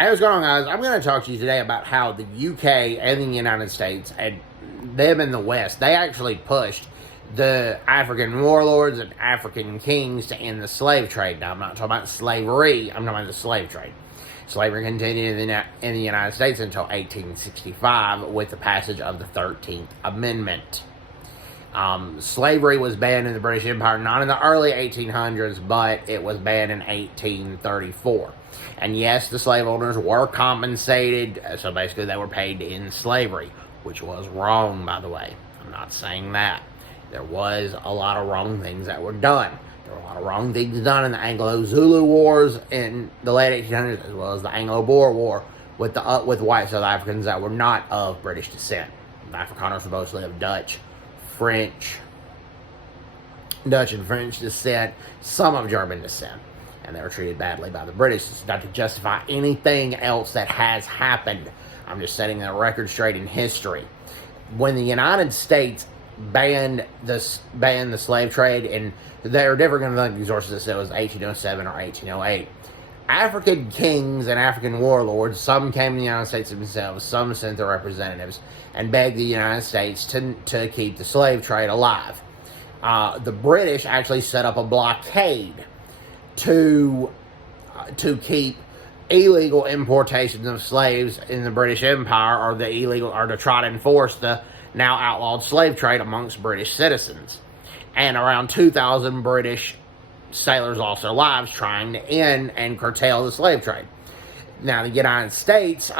Hey, what's going on, guys? I'm going to talk to you today about how the UK and the United States, and them in the West, they actually pushed the African warlords and African kings to end the slave trade. Now, I'm not talking about slavery, I'm talking about the slave trade. Slavery continued in the United States until 1865 with the passage of the 13th Amendment. Slavery was banned in the British Empire, not in the early 1800s, but it was banned in 1834. And yes, the slave owners were compensated, so basically they were paid in slavery, which was wrong, by the way. I'm not saying that. There was a lot of wrong things that were done. There were a lot of wrong things done in the Anglo-Zulu Wars in the late 1800s, as well as the Anglo-Boer War with white South Africans that were not of British descent. The Afrikaners were mostly of Dutch and French descent, some of German descent, and they were treated badly by the British. It's not to justify anything else that has happened. I'm just setting the record straight in history. When the United States banned the slave trade, and there are different conflicting sources that said it was 1807 or 1808. African kings and African warlords, some came to the United States themselves, some sent their representatives, and begged the United States to keep the slave trade alive. The British actually set up a blockade to keep illegal importations of slaves in the British Empire, or to try to enforce the now outlawed slave trade amongst British citizens. And around 2,000 British sailors lost their lives trying to end and curtail the slave trade. Now, the United States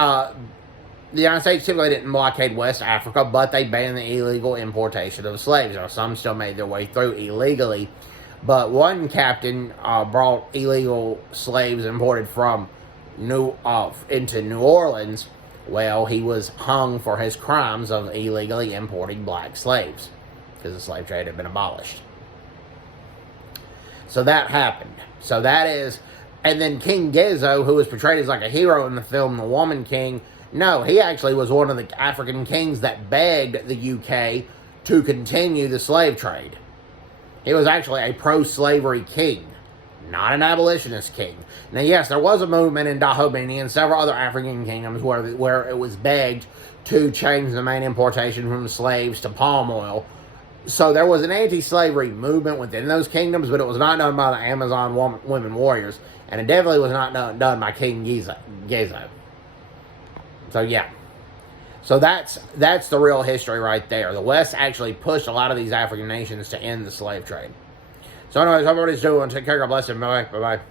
typically didn't blockade West Africa, but they banned the illegal importation of slaves. Now, some still made their way through illegally, but one captain brought illegal slaves imported from into New Orleans. Well, he was hung for his crimes of illegally importing black slaves because the slave trade had been abolished. So that happened. And then King Ghezo, who was portrayed as like a hero in the film The Woman King, no, he actually was one of the African kings that begged the UK to continue the slave trade. He was actually a pro-slavery king, not an abolitionist king. Now, yes, there was a movement in Dahomey and several other African kingdoms where it was begged to change the main importation from slaves to palm oil. So there was an anti-slavery movement within those kingdoms, but it was not done by the Amazon women warriors, and it definitely was not done by King Ghezo. So yeah. So that's the real history right there. The West actually pushed a lot of these African nations to end the slave trade. So anyways, hope everybody's doing. Take care. God bless you. Bye-bye. Bye-bye.